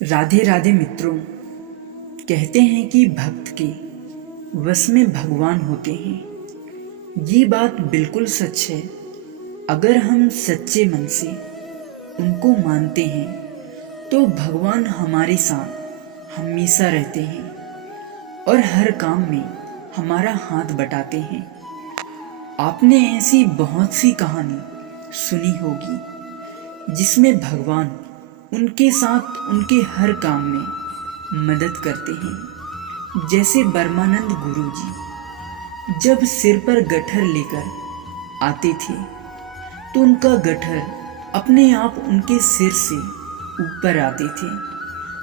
राधे राधे मित्रों। कहते हैं कि भक्त के वश में भगवान होते हैं। ये बात बिल्कुल सच है। अगर हम सच्चे मन से उनको मानते हैं तो भगवान हमारे साथ हमेशा रहते हैं और हर काम में हमारा हाथ बटाते हैं। आपने ऐसी बहुत सी कहानी सुनी होगी जिसमें भगवान उनके साथ उनके हर काम में मदद करते हैं। जैसे ब्रह्मानंद गुरु जी जब सिर पर गट्ठर लेकर आते थे तो उनका गट्ठर अपने आप उनके सिर से ऊपर आते थे,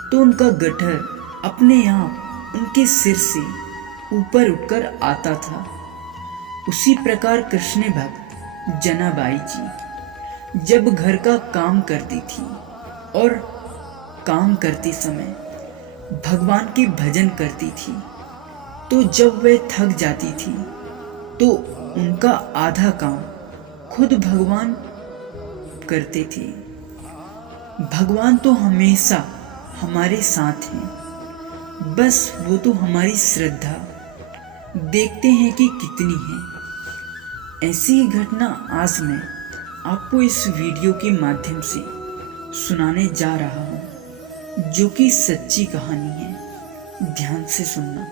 तो उनका गट्ठर अपने आप उनके सिर से ऊपर उठकर आता था। उसी प्रकार कृष्ण भक्त जनाबाई जी जब घर का काम करती थी और काम करते समय भगवान के भजन करती थी, तो जब वे थक जाती थी तो उनका आधा काम खुद भगवान करते थे। भगवान तो हमेशा हमारे साथ हैं, बस वो तो हमारी श्रद्धा देखते हैं कि कितनी है। ऐसी ही घटना आज मैं आपको इस वीडियो के माध्यम से सुनाने जा रहा हूँ, जो कि सच्ची कहानी है। ध्यान से सुनना।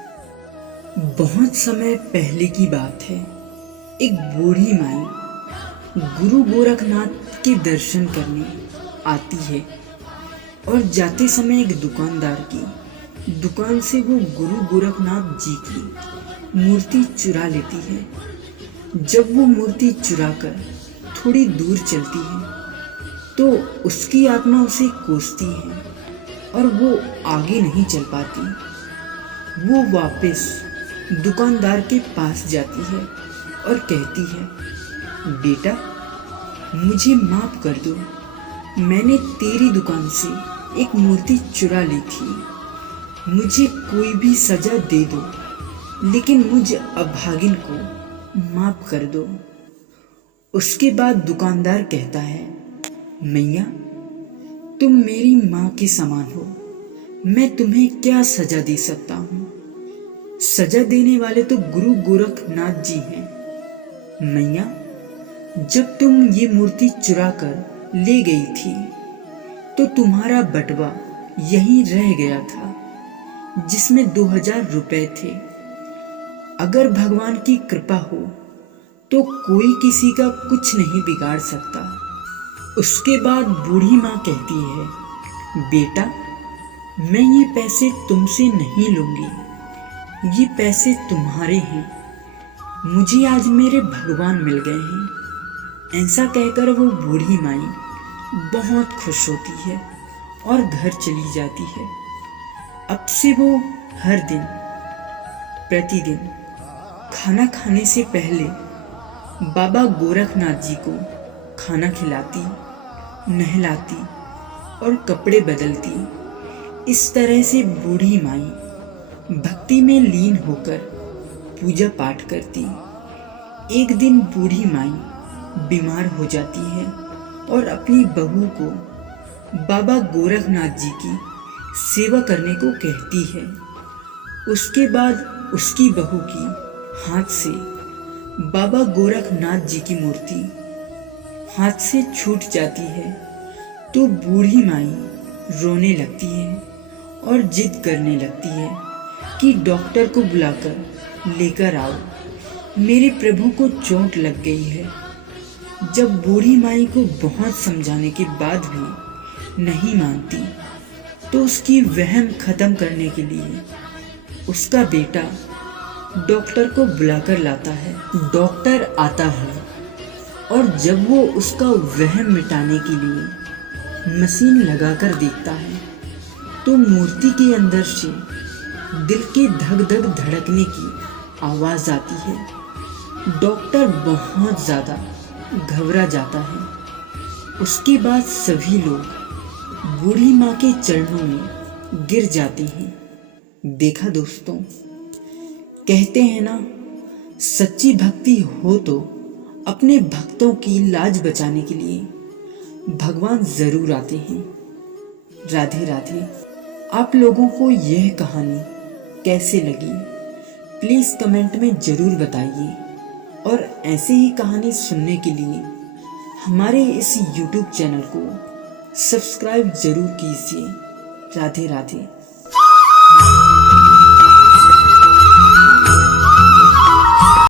बहुत समय पहले की बात है। एक बूढ़ी माई गुरु गोरखनाथ के दर्शन करने आती है और जाते समय एक दुकानदार की दुकान से वो गुरु गोरखनाथ जी की मूर्ति चुरा लेती है। जब वो मूर्ति चुराकर थोड़ी दूर चलती है तो उसकी आत्मा उसे कोसती है और वो आगे नहीं चल पाती। वो वापस दुकानदार के पास जाती है और कहती है, बेटा मुझे माफ कर दो, मैंने तेरी दुकान से एक मूर्ति चुरा ली थी। मुझे कोई भी सजा दे दो, लेकिन मुझ अभागिन को माफ कर दो। उसके बाद दुकानदार कहता है, मैया तुम मेरी माँ के समान हो, मैं तुम्हें क्या सजा दे सकता हूँ। सजा देने वाले तो गुरु गोरखनाथ जी हैं। मैया जब तुम ये मूर्ति चुरा कर ले गई थी तो तुम्हारा बटवा यहीं रह गया था जिसमें 2000 रुपए थे। अगर भगवान की कृपा हो तो कोई किसी का कुछ नहीं बिगाड़ सकता। उसके बाद बूढ़ी माँ कहती है, बेटा मैं ये पैसे तुमसे नहीं लूंगी, ये पैसे तुम्हारे हैं। मुझे आज मेरे भगवान मिल गए हैं। ऐसा कहकर वो बूढ़ी माई बहुत खुश होती है और घर चली जाती है। अब से वो हर दिन प्रतिदिन खाना खाने से पहले बाबा गोरखनाथ जी को खाना खिलाती, नहलाती और कपड़े बदलती। इस तरह से बूढ़ी माई भक्ति में लीन होकर पूजा पाठ करती। एक दिन बूढ़ी माई बीमार हो जाती है और अपनी बहू को बाबा गोरखनाथ जी की सेवा करने को कहती है। उसके बाद उसकी बहू की हाथ से बाबा गोरखनाथ जी की मूर्ति हाथ से छूट जाती है तो बूढ़ी माई रोने लगती है और जिद करने लगती है कि डॉक्टर को बुलाकर लेकर आओ, मेरे प्रभु को चोट लग गई है। जब बूढ़ी माई को बहुत समझाने के बाद भी नहीं मानती तो उसकी वहम खत्म करने के लिए उसका बेटा डॉक्टर को बुलाकर लाता है। डॉक्टर आता है और जब वो उसका वहम मिटाने के लिए मशीन लगाकर देखता है तो मूर्ति के अंदर से दिल के धक धक धड़कने की आवाज़ आती है। डॉक्टर बहुत ज़्यादा घबरा जाता है। उसके बाद सभी लोग बूढ़ी माँ के चरणों में गिर जाते हैं। देखा दोस्तों, कहते हैं ना, सच्ची भक्ति हो तो अपने भक्तों की लाज बचाने के लिए भगवान जरूर आते हैं। राधे राधे। आप लोगों को यह कहानी कैसे लगी प्लीज़ कमेंट में ज़रूर बताइए, और ऐसे ही कहानी सुनने के लिए हमारे इस YouTube चैनल को सब्सक्राइब ज़रूर कीजिए। राधे राधे।